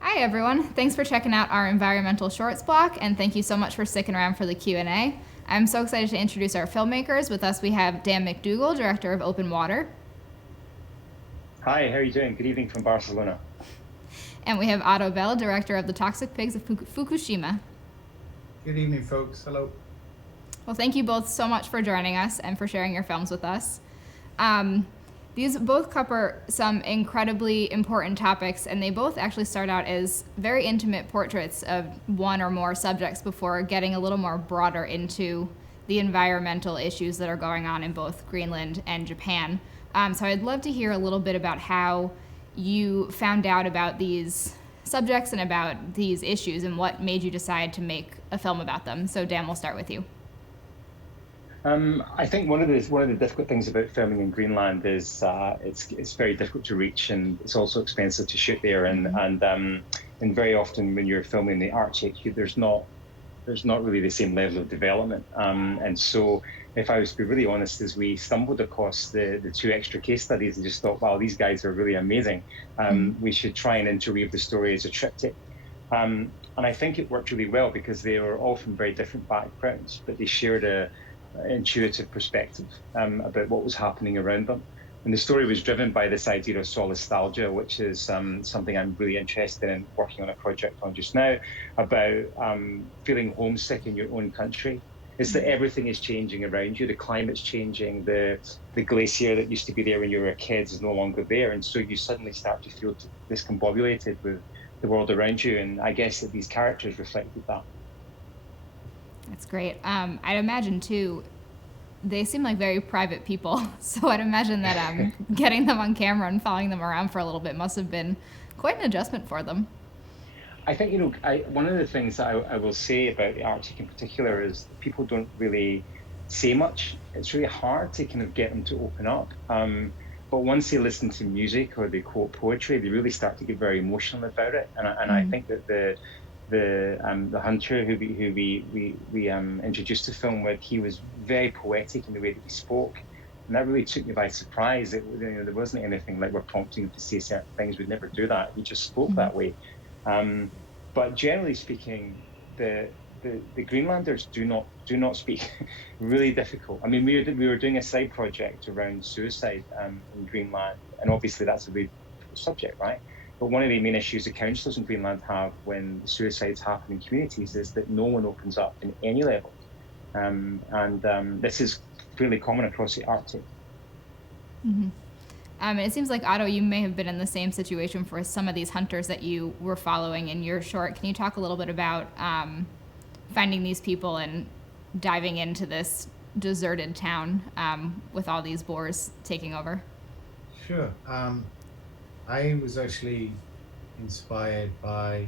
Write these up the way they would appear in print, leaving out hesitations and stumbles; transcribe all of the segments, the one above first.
Hi everyone. Thanks for checking out our environmental shorts block, and thank you so much for sticking around for the Q&A. I'm so excited to introduce our filmmakers. With us we have Dan McDougall, director of Open Water, Hi, how are you doing? Good evening from Barcelona. and we have Otto Bell, director of The Toxic Pigs of Fukushima. Good evening, folks. Hello. Well, thank you both so much for joining us and for sharing your films with us. Um, these both cover some incredibly important topics, and they both actually start out as very intimate portraits of one or more subjects before getting a little more broader into the environmental issues that are going on in both Greenland and Japan. So I'd love to hear a little bit about how you found out about these subjects and about these issues and what made you decide to make a film about them. So Dan, we'll start with you. I think one of the difficult things about filming in Greenland is it's very difficult to reach, and it's also expensive to shoot there. And very often when you're filming in the Arctic, there's not really the same level of development. And so, if I was to be really honest, as we stumbled across the two extra case studies and just thought, wow, these guys are really amazing. We should try and interweave the story as a triptych. And I think it worked really well because they were all from very different backgrounds, but they shared a intuitive perspective about what was happening around them. And the story was driven by this idea of solastalgia, which is something I'm really interested in working on a project on just now about feeling homesick in your own country. It's that everything is changing around you. The climate's changing. The glacier that used to be there when you were a kid is no longer there, and so you suddenly start to feel discombobulated with the world around you. And I guess that these characters reflected that. That's great. I'd imagine too, they seem like very private people, so I'd imagine that getting them on camera and following them around for a little bit must have been quite an adjustment for them. I think, one of the things that I will say about the Arctic in particular is people don't really say much. It's really hard to kind of get them to open up. But once they listen to music or they quote poetry, they really start to get very emotional about it. And I think that the hunter who we introduced the film with, he was very poetic in the way that he spoke. And that really took me by surprise. There wasn't anything like we're prompting him to say certain things. We'd never do that. He just spoke that way. Um, but generally speaking, the Greenlanders do not speak. Really difficult. I mean, we were doing a side project around suicide in Greenland, and obviously that's a really difficult subject, right? But one of the main issues the councillors in Greenland have when suicides happen in communities is that no one opens up in any level, and this is fairly common across the Arctic. It seems like, Otto, you may have been in the same situation for some of these hunters that you were following in your short. Can you talk a little bit about finding these people and diving into this deserted town with all these boars taking over? Sure. I was actually inspired by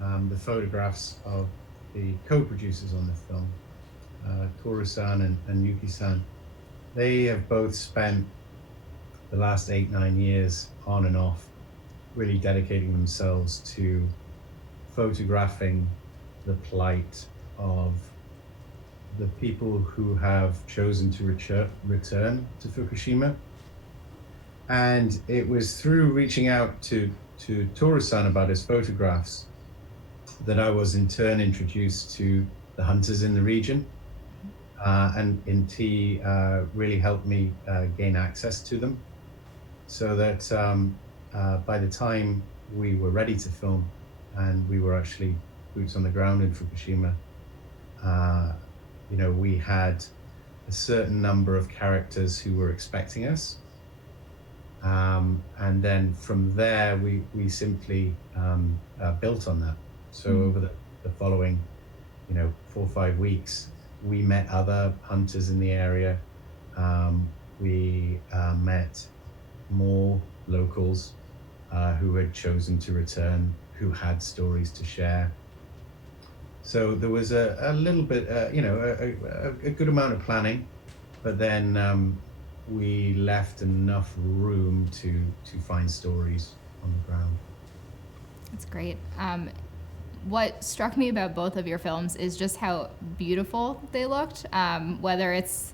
the photographs of the co-producers on the film, Toru-san and Yuki-san. They have both spent the last 8-9 years on and off really dedicating themselves to photographing the plight of the people who have chosen to return to Fukushima. And it was through reaching out to Toru-san about his photographs that I was in turn introduced to the hunters in the region. And Inti really helped me gain access to them, so that by the time we were ready to film and we were actually boots on the ground in Fukushima, we had a certain number of characters who were expecting us. And then from there, we simply built on that. So over the following, 4 or 5 weeks, we met other hunters in the area. We met more locals who had chosen to return, who had stories to share. So there was a little bit, a good amount of planning, but then we left enough room to find stories on the ground. That's great. What struck me about both of your films is just how beautiful they looked, whether it's,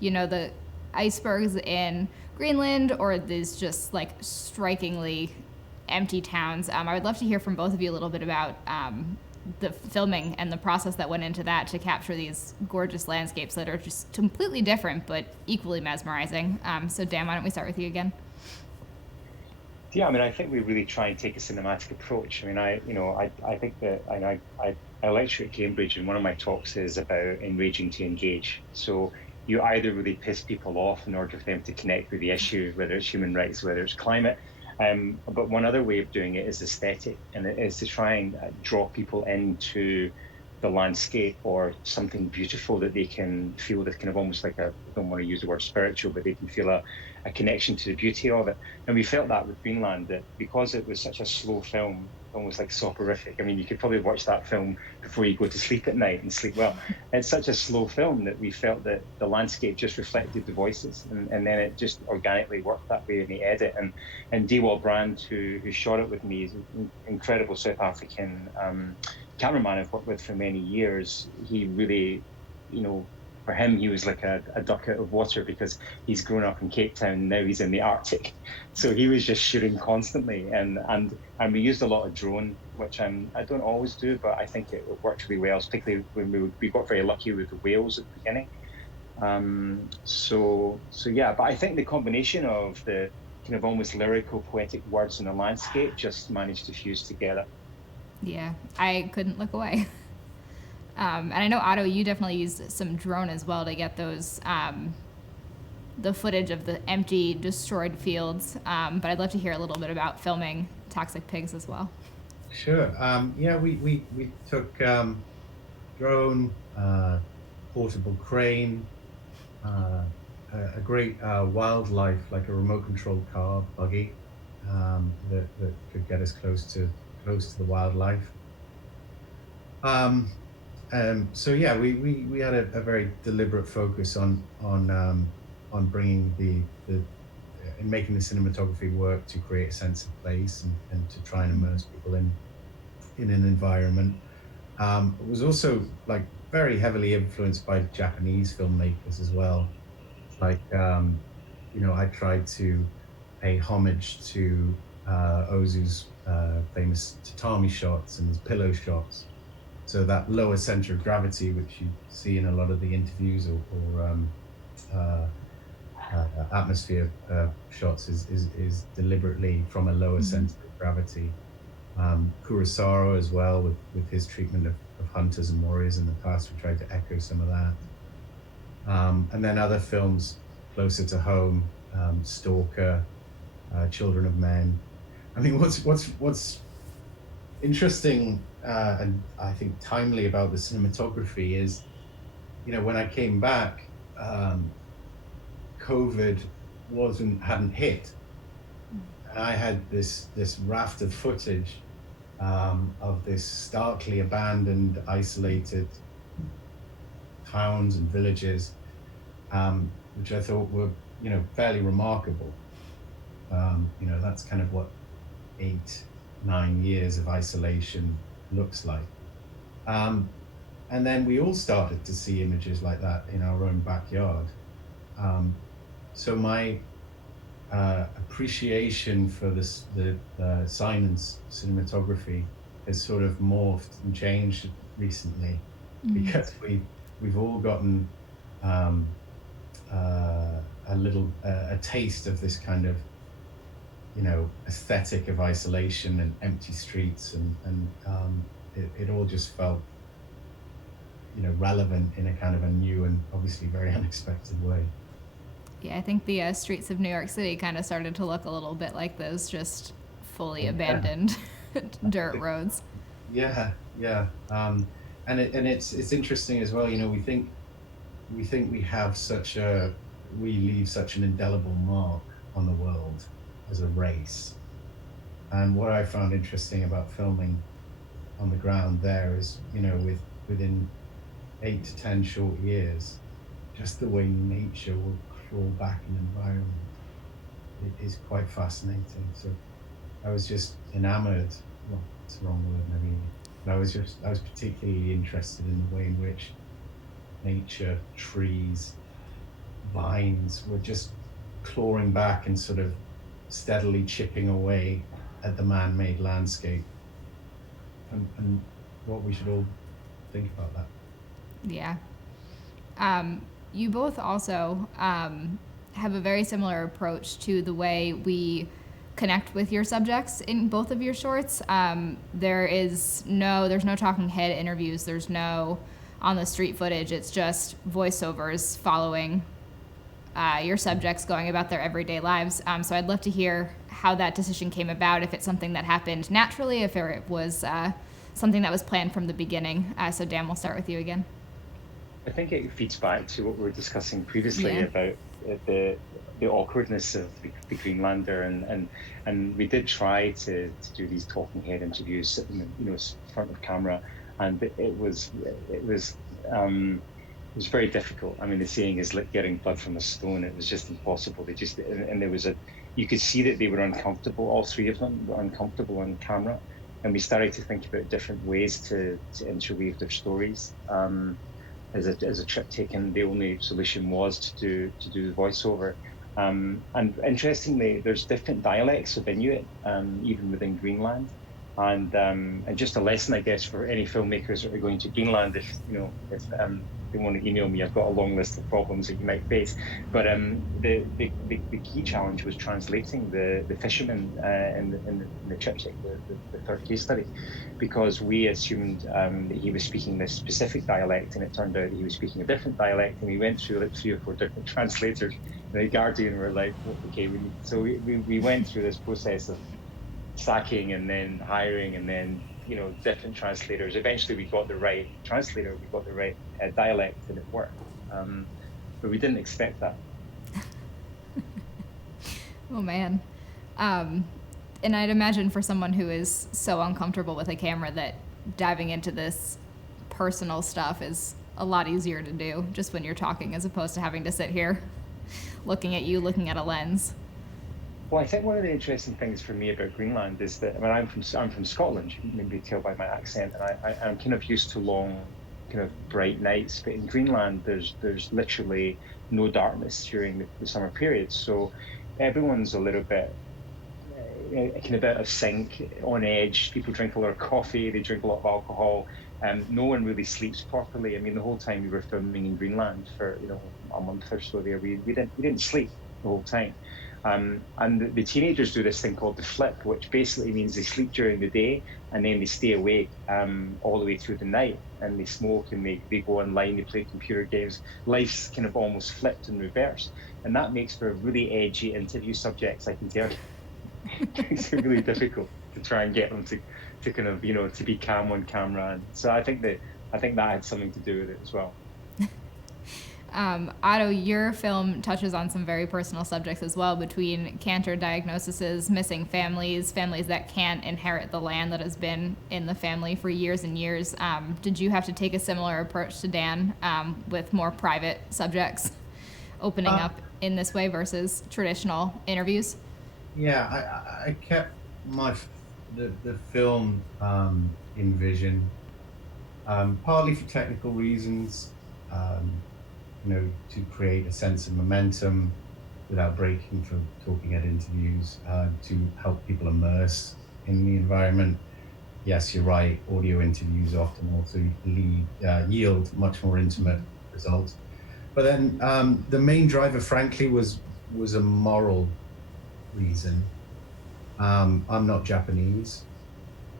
the icebergs in Greenland or these just like strikingly empty towns. I would love to hear from both of you a little bit about the filming and the process that went into that to capture these gorgeous landscapes that are just completely different but equally mesmerizing. So Dan, why don't we start with you again? Yeah, I mean, I think we really try and take a cinematic approach. I mean, I think that I lecture at Cambridge, and one of my talks is about enraging to engage. So you either really piss people off in order for them to connect with the issue, whether it's human rights, whether it's climate. But one other way of doing it is aesthetic, and it is to try and draw people into the landscape or something beautiful that they can feel that kind of almost like I don't want to use the word spiritual, but they can feel a connection to the beauty of it. And we felt that with Greenland, that because it was such a slow film, almost like soporific. I mean, you could probably watch that film before you go to sleep at night and sleep well. It's such a slow film that we felt that the landscape just reflected the voices, and then it just organically worked that way in the edit. And Dewald Brand, who shot it with me, is an incredible South African cameraman I've worked with for many years. He really, for him, he was like a duck out of water because he's grown up in Cape Town. Now he's in the Arctic, so he was just shooting constantly. And we used a lot of drone, which I don't always do, but I think it worked really well, particularly when we got very lucky with the whales at the beginning. So yeah, but I think the combination of the kind of almost lyrical, poetic words in the landscape just managed to fuse together. Yeah, I couldn't look away. And I know, Otto, you definitely used some drone as well to get those, the footage of the empty, destroyed fields. But I'd love to hear a little bit about filming Toxic Pigs as well. Sure. Yeah, we took drone, portable crane, a great wildlife, like a remote controlled car, buggy, that could get us close to the wildlife. So yeah, we had a very deliberate focus on bringing in making the cinematography work to create a sense of place and to try and immerse people in an environment. It was also like very heavily influenced by Japanese filmmakers as well. Like I tried to pay homage to Ozu's famous tatami shots and his pillow shots. So that lower center of gravity, which you see in a lot of the interviews or atmosphere shots, is deliberately from a lower center of gravity. Kurosawa as well, with his treatment of hunters and warriors in the past, we tried to echo some of that. And then other films closer to home, Stalker, Children of Men. I mean, what's interesting and I think timely about the cinematography is, when I came back, COVID hadn't hit, and I had this raft of footage of this starkly abandoned, isolated towns and villages, which I thought were fairly remarkable. That's kind of what 8-9 years of isolation looks like. And then we all started to see images like that in our own backyard. So my appreciation for the Simon's cinematography has sort of morphed and changed recently, because we've all gotten a taste of this kind of aesthetic of isolation and empty streets, and it all just felt relevant in a kind of a new and obviously very unexpected way. Yeah, I think the streets of New York City kind of started to look a little bit like those just fully abandoned dirt roads. Yeah. And it's interesting as well. We think we leave such an indelible mark on the world as a race. And what I found interesting about filming on the ground there is, within 8 to 10 short years, just the way nature will claw back an environment, it is quite fascinating. So I was just enamored. Well, it's the wrong word maybe. But I was particularly interested in the way in which nature, trees, vines were just clawing back and sort of steadily chipping away at the man-made landscape, and what we should all think about that. Yeah. You both also have a very similar approach to the way we connect with your subjects in both of your shorts. There's no talking head interviews. There's no on the street footage. It's just voiceovers following your subjects going about their everyday lives. So I'd love to hear how that decision came about, if it's something that happened naturally, if it was something that was planned from the beginning. So Dan, we'll start with you again. I think it feeds back to what we were discussing previously Yeah. about the awkwardness of the Greenlander, and we did try to do these talking head interviews in front of camera, and it was very difficult. I mean, the saying is like getting blood from a stone. It was just impossible. And there was you could see that they were uncomfortable. All three of them were uncomfortable on camera, and we started to think about different ways to interweave their stories. As a triptych, and the only solution was to do the voiceover. And interestingly, there's different dialects of Inuit, even within Greenland. And just a lesson, I guess, for any filmmakers that are going to Greenland, if they want to email me, I've got a long list of problems that you might face. But the key challenge was translating the fisherman in the triptych, the third case study, because we assumed that he was speaking this specific dialect, and it turned out that he was speaking a different dialect. And we went through like 3 or 4 different translators. And the Guardian were like, okay, we went through this process of sacking and then hiring and then different translators. Eventually we got the right translator, we got the right dialect, and it worked, but we didn't expect that. Oh man. And I'd imagine for someone who is so uncomfortable with a camera that diving into this personal stuff is a lot easier to do just when you're talking, as opposed to having to sit here looking at you, looking at a lens. Well, I think one of the interesting things for me about Greenland is that, I mean, I'm from Scotland. You can maybe tell by my accent, and I'm kind of used to long, kind of bright nights. But in Greenland, there's literally no darkness during the summer period, so everyone's a little bit kind of out of sync, on edge. People drink a lot of coffee, they drink a lot of alcohol, and no one really sleeps properly. I mean, the whole time we were filming in Greenland for a month or so there, we didn't sleep the whole time. And the teenagers do this thing called the flip, which basically means they sleep during the day and then they stay awake all the way through the night, and they smoke and they go online, they play computer games. Life's kind of almost flipped in reverse, and that makes for really edgy interview subjects, I can tell you. It's really difficult to try and get them to kind of to be calm on camera, and so I think that had something to do with it as well. Otto, your film touches on some very personal subjects as well, between cancer diagnoses, missing families that can't inherit the land that has been in the family for years and years. Did you have to take a similar approach to Dan with more private subjects opening up in this way versus traditional interviews? Yeah, I kept the film in vision, partly for technical reasons, to create a sense of momentum without breaking from talking head interviews, to help people immerse in the environment. Yes, you're right, audio interviews often also yield much more intimate results. But then the main driver, frankly, was a moral reason. I'm not Japanese,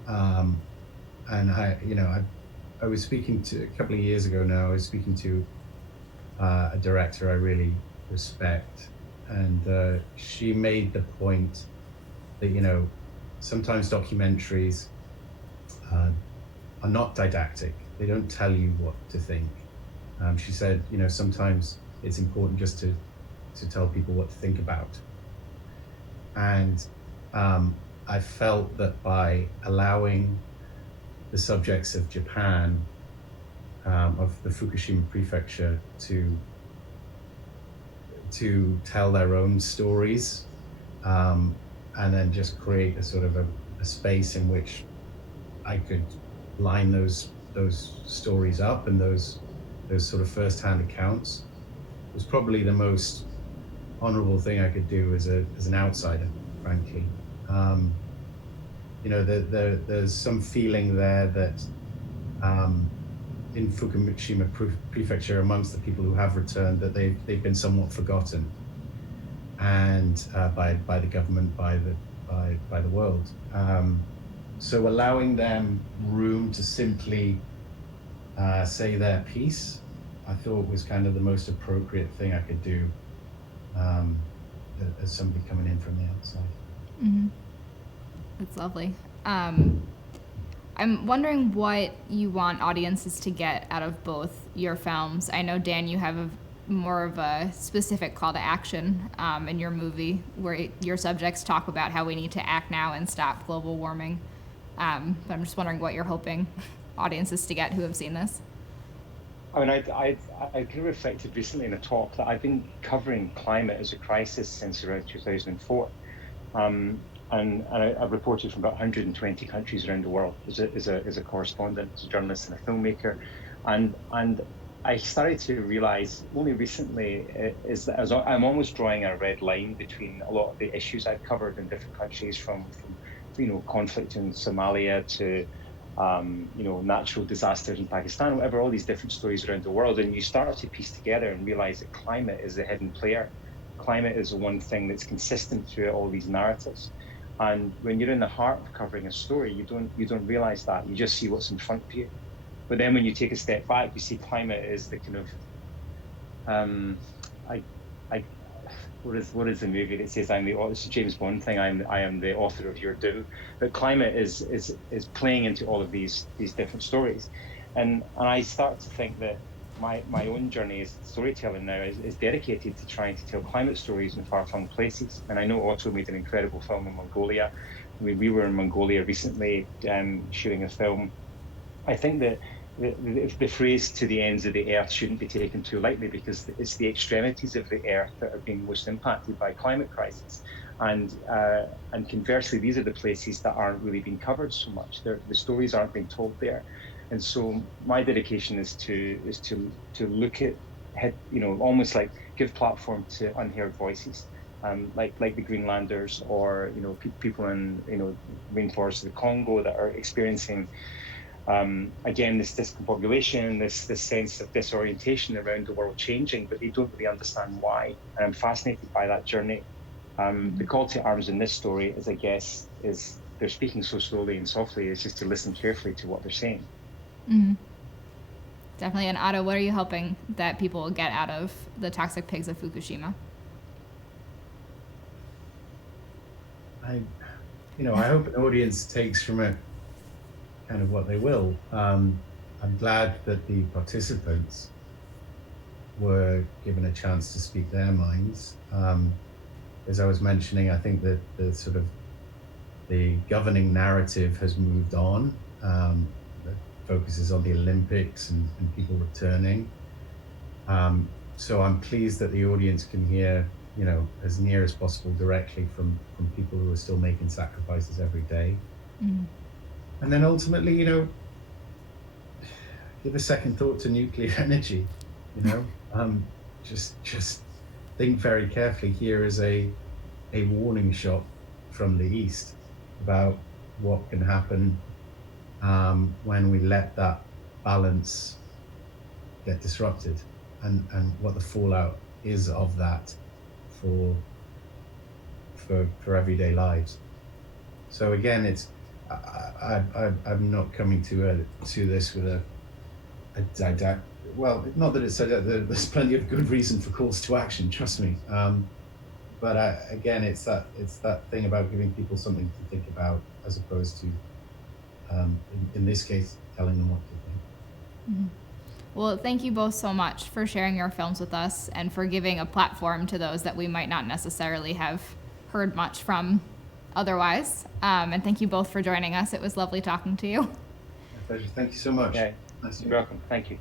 and I was speaking to, a couple of years ago now, I was speaking to a director I really respect, and she made the point that sometimes documentaries are not didactic. They don't tell you what to think. She said, sometimes it's important just to tell people what to think about. And I felt that by allowing the subjects of Japan, of the Fukushima prefecture, to tell their own stories, and then just create a sort of a space in which I could line those stories up, and those sort of first-hand accounts, was probably the most honorable thing I could do as an outsider, frankly. there's some feeling there that in Fukushima prefecture, amongst the people who have returned, that they've been somewhat forgotten, and by the government, by the world. So allowing them room to simply say their piece, I thought was kind of the most appropriate thing I could do as somebody coming in from the outside. Mm-hmm. That's lovely. I'm wondering what you want audiences to get out of both your films. I know, Dan, you have more of a specific call to action in your movie, where your subjects talk about how we need to act now and stop global warming. But I'm just wondering what you're hoping audiences to get who have seen this. I mean, I kind of reflected recently in a talk that I've been covering climate as a crisis since around 2004. And I've reported from about 120 countries around the world as a correspondent, as a journalist, and a filmmaker. And I started to realize only recently is that I'm almost drawing a red line between a lot of the issues I've covered in different countries, from conflict in Somalia to natural disasters in Pakistan, whatever, all these different stories around the world. And you start to piece together and realize that climate is a hidden player. Climate is the one thing that's consistent through all these narratives. And when you're in the heart of covering a story, you don't realize that. You just see what's in front of you. But then when you take a step back, you see climate is the kind of what is the movie that says it's a James Bond thing, I am the author of your doom. But climate is playing into all of these different stories. And I start to think that my own journey as storytelling now is dedicated to trying to tell climate stories in far-flung places. And I know Otto made an incredible film in Mongolia. I mean, we were in Mongolia recently shooting a film. I think that the phrase "to the ends of the earth" shouldn't be taken too lightly, because it's the extremities of the earth that are being most impacted by climate crisis. And conversely, these are the places that aren't really being covered so much. The stories aren't being told there. And so my dedication is to look at, almost like give platform to unheard voices, like the Greenlanders, or people in rainforests of the Congo that are experiencing again this discombobulation, this sense of disorientation around the world changing, but they don't really understand why. And I'm fascinated by that journey. The call to arms in this story is, I guess, is they're speaking so slowly and softly, is just to listen carefully to what they're saying. Mm-hmm. Definitely. And Otto, what are you hoping that people will get out of the toxic pigs of Fukushima? I hope an audience takes from it kind of what they will. I'm glad that the participants were given a chance to speak their minds. As I was mentioning, I think that the governing narrative has moved on. Focuses on the Olympics and people returning. So I'm pleased that the audience can hear, as near as possible directly from people who are still making sacrifices every day. Mm-hmm. And then ultimately, give a second thought to nuclear energy. Just think very carefully. Here is a warning shot from the East about what can happen when we let that balance get disrupted, and what the fallout is of that for everyday lives. So again, it's I'm not coming to this with a didactic. Well, not that it's there's plenty of good reason for calls to action. Trust me. But again, it's that thing about giving people something to think about, as opposed to, in this case, telling them what to think. Mm-hmm. Well, thank you both so much for sharing your films with us and for giving a platform to those that we might not necessarily have heard much from otherwise. And thank you both for joining us. It was lovely talking to you. My pleasure. Thank you so much. Yeah. Nice to You're welcome. Thank you.